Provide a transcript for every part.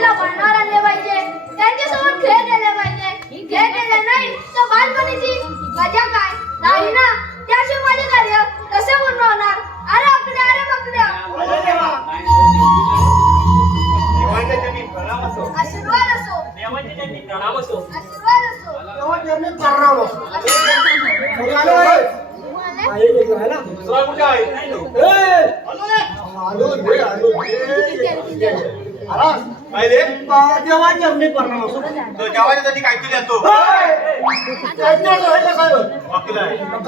त्यांना भांडणार आले पाहिजे. त्यांच्यासोबत खेळ केले पाहिजे. खेळ केले नाही तर बालपणीची मजा काय? नाही ना? त्याशिवाय माझे कार्य कसे पूर्ण होणार अरे अकडे अरे पकड्या आशीर्वाद असो. प्रणाम असो. आशीर्वाद असो.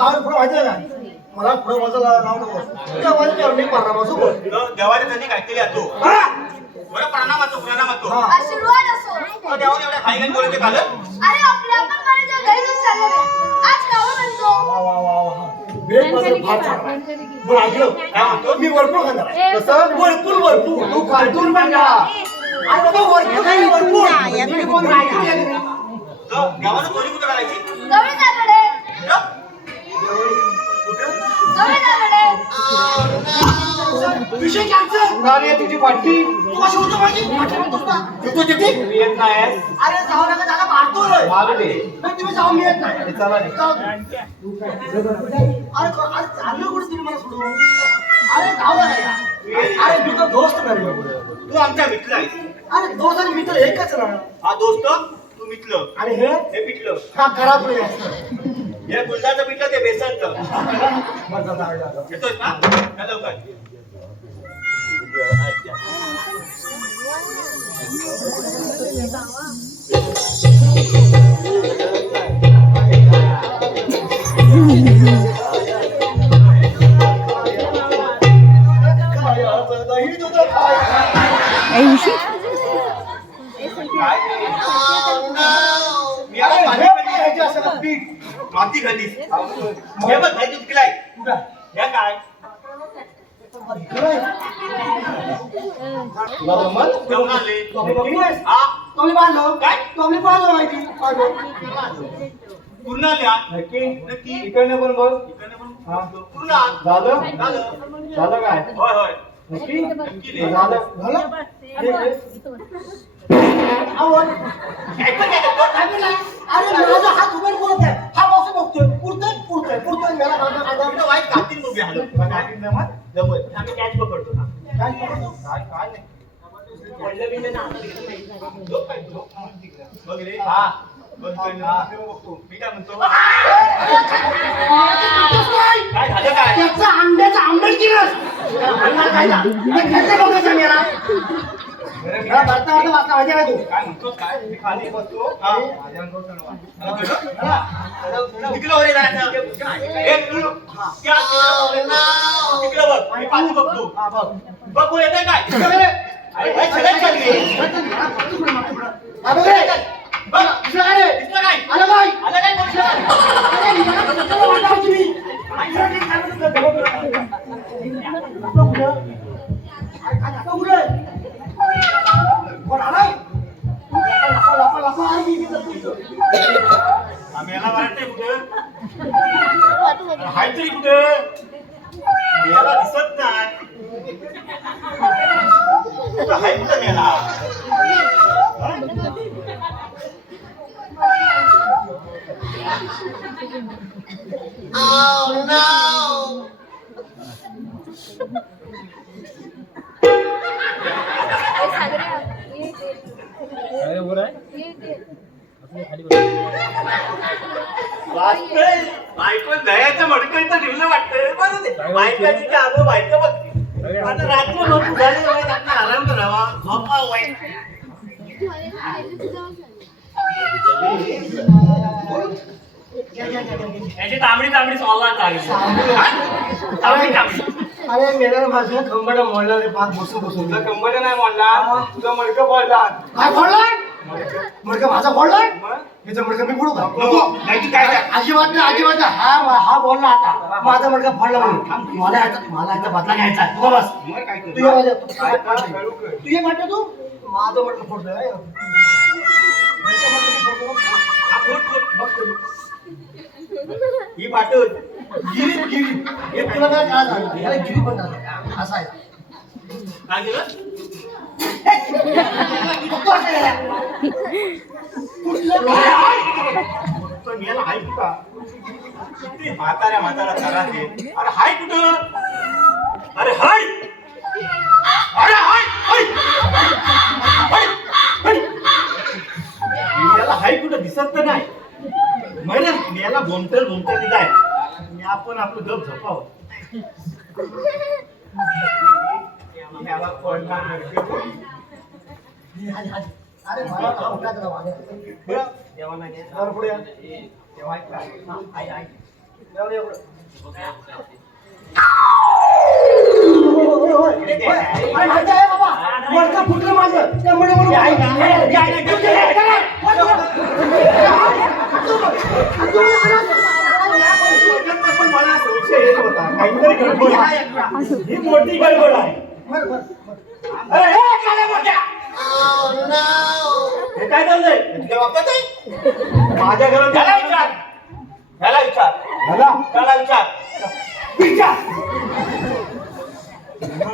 असं पुढं माहिती आहे का? मला पुढं माझं नाव नको. देवाचे आम्ही प्रणाम असो बोल. तो जेवायसाठी काय केली हा? बरं प्रणाम असतो प्रणाम असतो हा. आशीर्वाद असो तो देवाने एवढ्या खाई खाई बोलते काल अरे आपल्या आपण मला घरी जाऊन चाललो आज गावात म्हणतो वा, वा, वा, वा. भेट माझं फार चांगला आहे. बरं, ऐकलं? काय म्हणतो मी वरपूळ खाणार. कसं? वरपूळ, वरपूळ. तू कार्टून पण अरे विषय कॅन्सल तुझी पाठी तू कशी होतो तू किती येत नाही अरे जाऊ नका त्याला मारतो रे तुम्ही जाऊन येत नाही चला अरे अरे चाललं कुठे तुम्ही मला सोडून? अरे जाऊ नका अरे तर दोस्त नाही तू आमच्या मित्र आहेस. अरे दोस्त आणि मित्र एकच ना. हा दोस्त तू मिटलं आणि हे? हे पिटलं हा घरात नाही असतं. हे गुंडाचं पिटलं ते बेसनचं. बरं, जाऊ. येतोय ना? या लवकर. काय असं दही दुधं काय? काय ते? मी आता माती हे. काय असं पीठ? माती हे बघ हे दूध केलाय? या काय जमल? जेवण आले? हा? काय? तू आपली पाहिलं माहिती? पाहिलं. पूर्ण आल्या नक्की नक्की इकडनं पण बघ इकडनं पण. पूर्ण. झालं झालं झालं काय होय होय अरे, माझा हात उभे बोलत आहे हा बसून बघतोय पुरतोय पुरतोय पुरतोय मला माझा माझा इकडं वाईट मुलगी हाणून. काय जमत? जमत. आम्ही कॅच पकडतो ना. काय पकडतो? काय काय नाही. पडलं बिडलं ना, आता तिकडं नाही. झोप काय झोप. बघ रे. हा. बघ इकडनं. हा. इकडं बघतो. मी काय म्हणतो काय झालं काय त्याचा अंड्याचा आंबट केलंस अंडा खायला. हा. बघ? दिसलं काय? आलं काय? आलं काय? कोण दिसलं काय? अरे, मी मला कसं वाटायची मी? आई, काय म्हणत होतं? काय, काय, आता कुठं? कोण आलाय? लपा, लपा, लपा, आई, मी तिथं तुझं. आम्ही याला वाटतंय कुठं अरे हाय तरी कुठं याला दिसत नाही कुठं हाय कुठं याला अरे बरं आहे वाटतंय बायको दयाचं मडकं ठेवलं वाटतंय बरं ते बायकाची आलं बायका बघते आता रात्र मग झाले वाईट आराम करावा झोपा वाईट याची तांबडी तांबडी सॉल्ला तांबडी अरे मेला माझं खंबड मोडला रे पाच बसून बसून तुझं कंबर नाही मोडला तुझं मडकं पडला काय फोडलाय मडकं माझा फोडलाय मग? याचं मडकं मी फोडू का नाही काय अजिबात नाही अजिबात नाही. हा हा बोलला आता माझा मडका फोडला म्हणून मला मला याचा बदला घ्यायचा आहे. बस। मग काय तू। ये माझ्या तू काय काय करू कर. म्हटलं माझं मडकं फोडलं आहे. हा, फोड, फोड. बघ तू. ही। पाठव गिरीत गिरी. हे तुला काय काय झालं याला गिरी पण झालं असं आहे. काय केलं? पण याला हाय कुठं? किती म्हाताऱ्या म्हातारा करा ते अरे हाय कुठं? अरे हाय! अरे हाय! हाय! हाय! हाय! दिसत तर नाही. म्हणून याला भोमटल भोमटल जाय आणि आपण आपलं गप झोपावं याला पडणार अरे मला हा उठायचं ना पुढे या. तेव्हा ऐक ना. एवढं, एवढं. होय, होय, होय. अरे माहिती आहे बाबा मडकं फुटलं माझं त्या मडे म्हणून आई, आई, आई, आई, आई, पण ही मोठी गडबड आहे बरं, बरं, बरं. अरे हे काळ्या मोठ्या हे काय चाललंय तुझ्या बाबतीत आहे? माझ्या घरात त्याला विचार त्याला विचार त्याला त्याला विचार विचार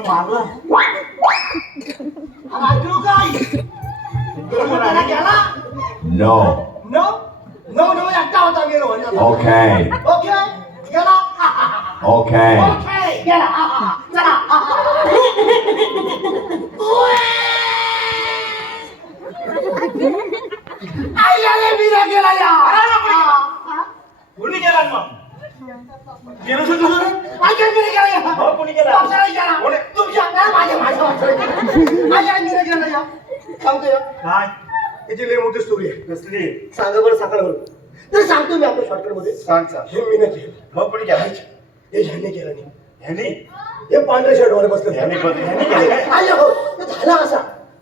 मारला अरे ऐकलो काय तुला कोण आहे? गेला No. नो नो नो एकटा होता गेलो Okay. ओके गेला Okay. ओके गेला चला आई आले मीरा गेला या कोणी गेला मग गेलो सुद्धा नाही? आई काय? मीरा गेला या हो, कोणी गेला? पावसाळा गेला? तुमच्या नाही माझ्या माझ्या माझ्या आई आई मीरा गेला या सांगतो काय याची लई मोठी स्टोरी आहे. कसली? सांगा बरं सकाळ बरं तर सांगतो मी आपल्या शॉर्टकटमध्ये. सांग सांग. हे मी नाही मग कोणी गेला हे ह्याने केलं नाही. ह्यानी? हे पांढऱ्या शर्ट वाले बसले. ह्यानी पण- ह्यानी केलं काय? आई हो ते झाला असा.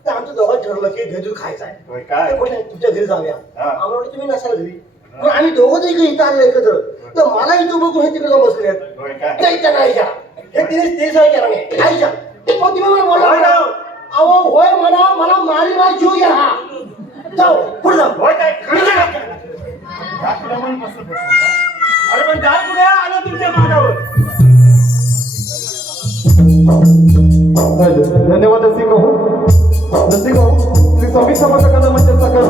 तर आमच्या दोघांत ठरवलं की घरी खायचा आहे. होय काय? ते म्हटलं, तुमच्या घरी जाऊया. हा. आम्हाला वाटलं तुम्ही नसाल घरी. मग आम्ही दोघं जरी इकडे इथं आले एकत्र तर मला इथं बघून हे तिकडे जाऊन बसले होय काय? ते इथं नाही जा. हे तिने ते सगळं केलं नाही. आईच्या मग तुम्ही मला बोला होय ना? अहो होय म्हणा मला मारी मारी जीव घ्या. हा. जाऊ. पुढे जाऊ होय काय? खरं काय? धन्यवाद असे कहू जसे कहू श्री स्वामी समर्थ कदम मंच सकल